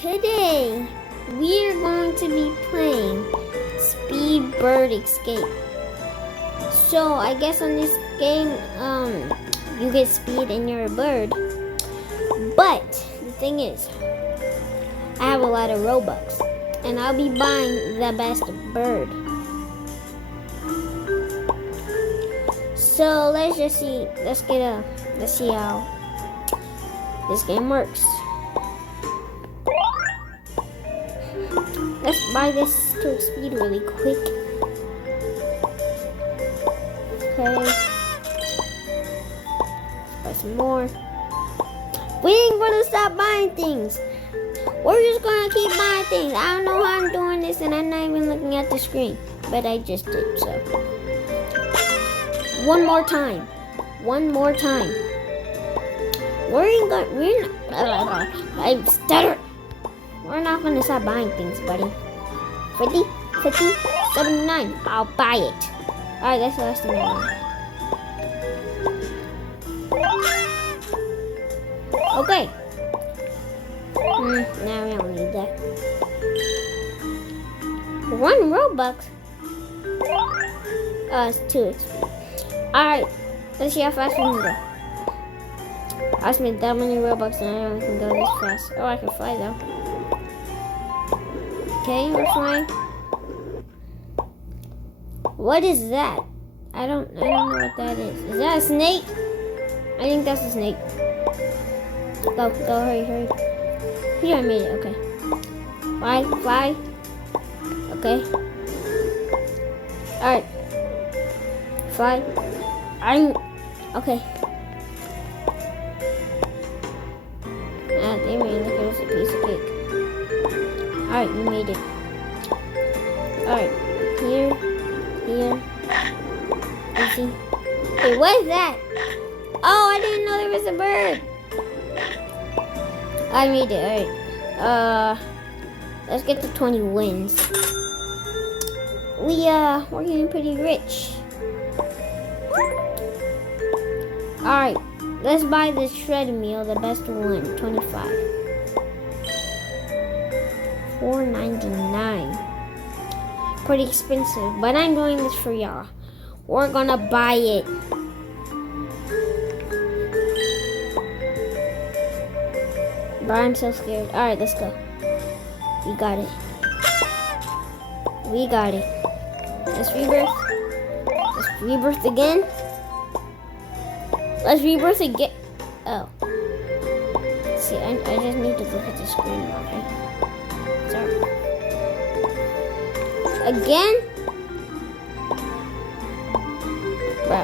today we're going to be playing Speed Bird Escape. So I guess on this game, you get speed and you're a bird. But the thing is, I have a lot of robux, and I'll be buying the best bird. So let's just see. Let's see how this game works. Let's buy this to speed really quick. Okay. Let's buy some more. We ain't gonna stop buying things. We're just gonna keep buying things. I don't know how I'm doing this, and I'm not even looking at the screen, but I just did so. One more time. I stutter. We're not gonna stop buying things, buddy. 50, 50, 79. I'll buy it. Alright, that's the last thing I want. Okay. Now we don't need that. 1 robux. It's too expensive. Alright, let's see how fast we can go. I spent that many robux and I don't can go this fast. Oh, I can fly though. Okay, we're flying. What is that? I don't know what that is. Is that a snake? I think that's a snake. Go, hurry. Here, I made it, okay. Fly. Okay. Alright. Fly. Okay. They made it. Here's a piece of cake. Alright, we made it. Alright. Here. Easy. Hey, what is that? Oh, I didn't know there was a bird. I made it. Alright. Let's get to 20 wins. We're getting pretty rich. Alright, let's buy this treadmill, the best one, 25. $4.99. Pretty expensive, but I'm doing this for y'all. We're gonna buy it. But I'm so scared. Alright, let's go. We got it. Let's rebirth. Again. Let's rebirth again. Oh. See, I just need to look at the screen, right? Sorry. Again? Bro.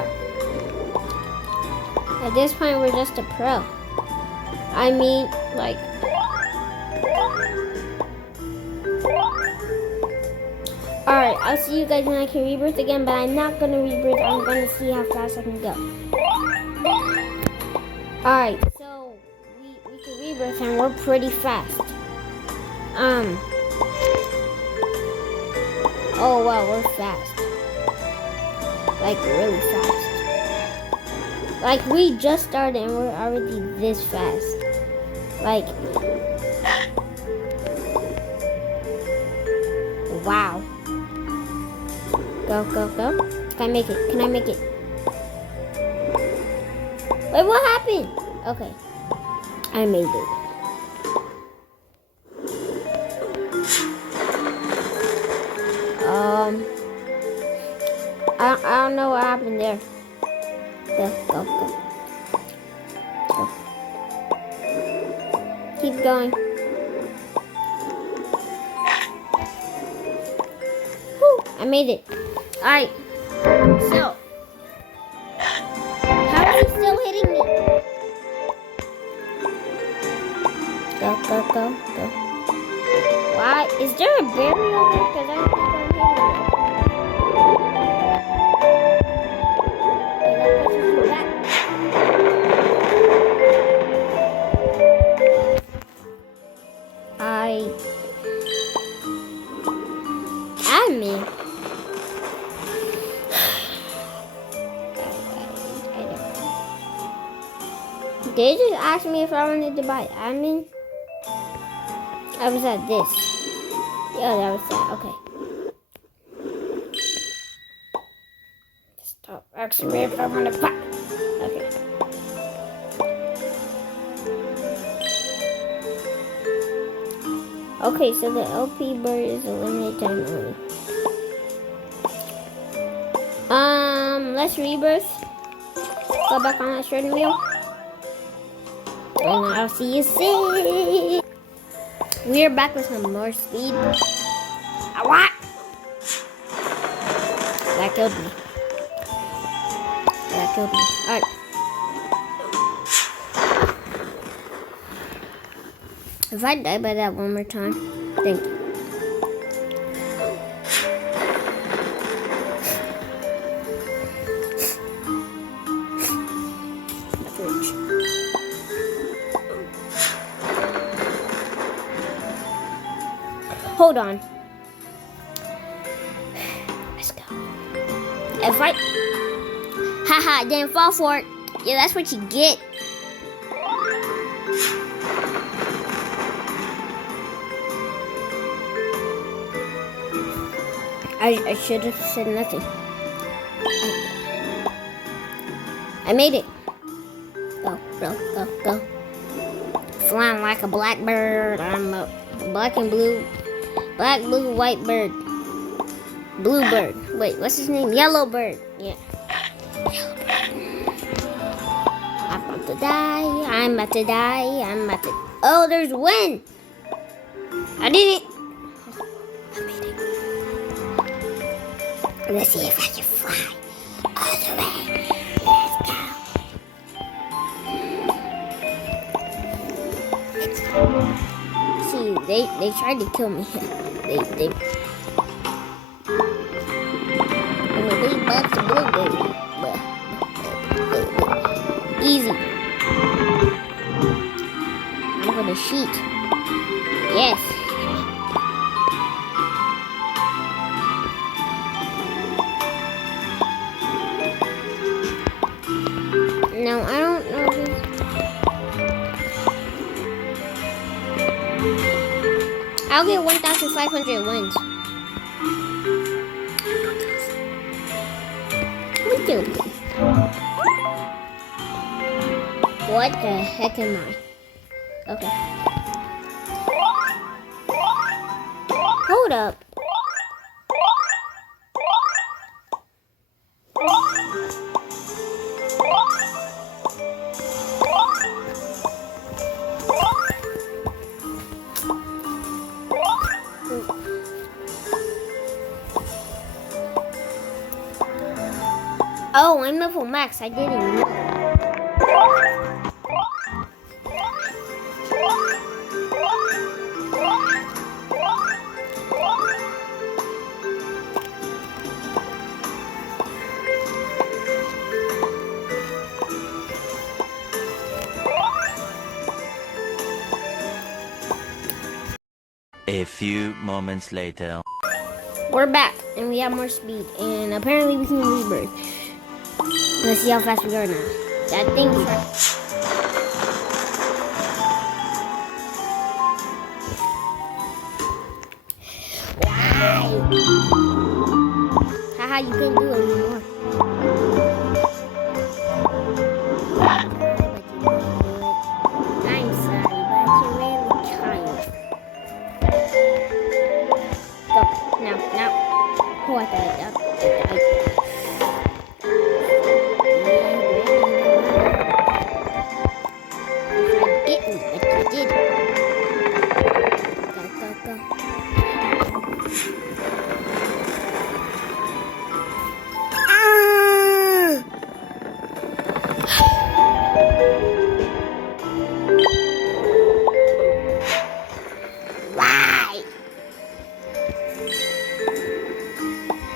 At this point, we're just a pro. I mean, like... Alright, I'll see you guys when I can rebirth again, but I'm not gonna rebirth. I'm gonna see how fast I can go. Alright, so we can rebirth and we're pretty fast. Oh wow, we're fast. Like really fast. Like we just started and we're already this fast. Like wow. Go. Can I make it? Wait, what happened? Okay. I made it. I don't know what happened there. Go. Keep going. Whew, I made it. Alright. So. How is he still hitting me? Go. Why? Is there a berry over there? Because I don't think I'm hitting it. Admin. They just asked me if I wanted to buy admin. I was at this. Yeah, that was that. Okay. Stop asking me if I want to fight. Okay. Okay, so the LP bird is a limited time only. Let's rebirth. Go back on that shredding wheel. And I'll see you soon. We're back with some more speed. What? That killed me. That killed me. Alright. If I die by that one more time, thank you. Hold on. Let's go. If I... Haha, I didn't fall for it. Yeah, that's what you get. I should have said nothing. I made it. Go, go, go, go. Flying like a blackbird. I'm a black and blue. Black, blue, white bird. Blue bird. Wait, what's his name? Yellow bird. Yeah. Yellow bird. I'm about to die. I'm about to die. I'm about to... Oh, there's wind. I did it. I made it. Let's see if I can fly all the way. Let's go. See, they tried to kill me. they I'm a big box of blueberry. Easy. I'm gonna shoot. Yes. No, I don't know this. I'll get 1,500 wins. What the heck am I? Okay. Hold up. Oh, I'm level max. I didn't know. A few moments later. We're back, and we have more speed, and apparently we can rebirth. Let's see how fast we are now. That thing's right. Wow. Haha, you can't do it anymore. I'm sorry, but you're really trying. Go, now. Oh, I thought I died.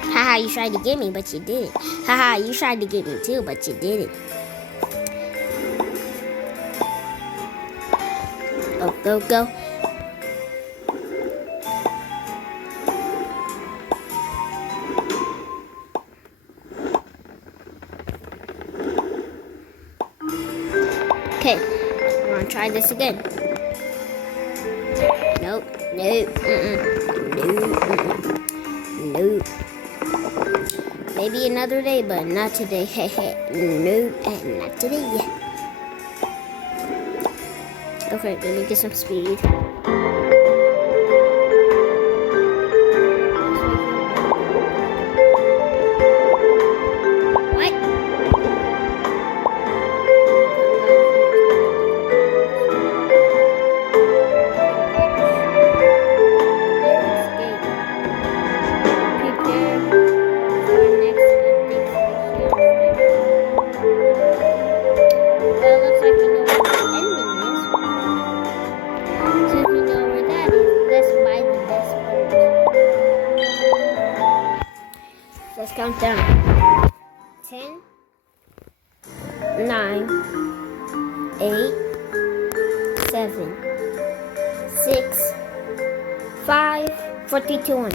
Haha, you tried to get me, but you didn't. Haha, you tried to get me too, but you didn't. Go, go. Okay, we're gonna try this again. Nope. Nope. Nope. Maybe another day, but not today. Nope. Not today. Okay, let me get some speed. What? Let's count down. 10, 9, 8, 7, 6, 5, 4, 3, 2, 1.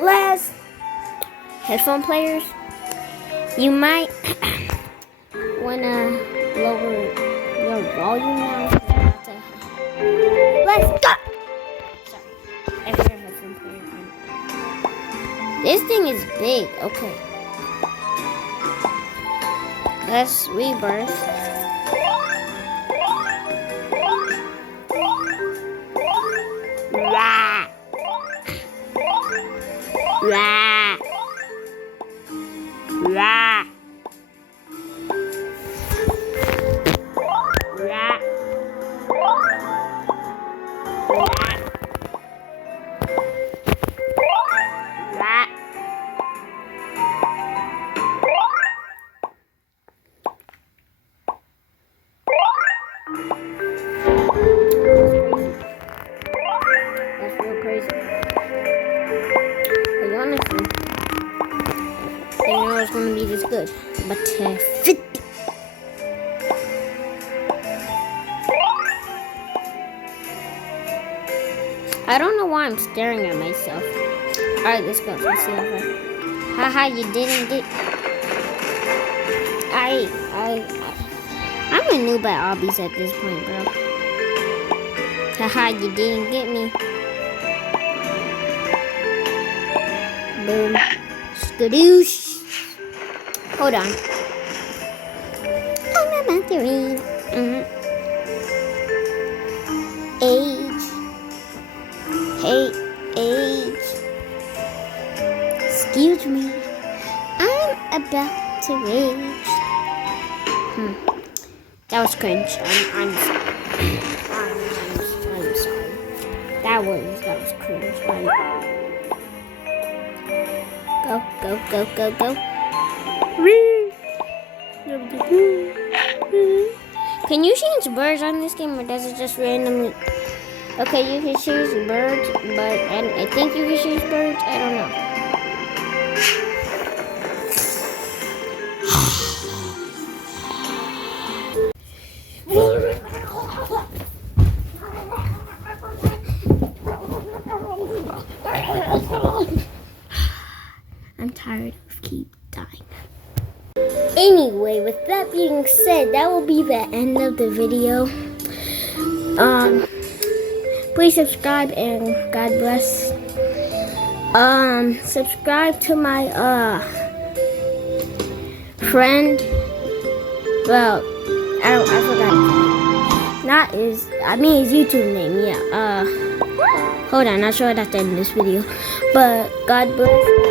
Last headphone players, you might wanna lower your volume now. Let's go! Extra headphone player. This thing is big. Okay. Let's rebirth. Rah. Rah. Rah. Rah. That's real crazy. Like, honestly, I didn't know it was going to be this good. But 50. I don't know why I'm staring at myself. Alright, let's go. Let's see if haha, you didn't get... I'm a noob at obbies at this point, bro. Haha, you didn't get me. Boom. Skadoosh. Hold on. I'm about to read. Age. Hey, age. Excuse me. I'm about to rage. That was cringe. I'm sorry. I'm sorry. That was cringe. Go. Can you change birds on this game, or does it just randomly? Okay, you can choose birds, but and I think you can choose birds. I don't know. I'm tired of keep dying. Anyway, with that being said, that will be the end of the video. Please subscribe and God bless. Subscribe to my friend. Well, I forgot his name. His YouTube name. Yeah. Hold on, I'll show it at the end of this video. But God bless.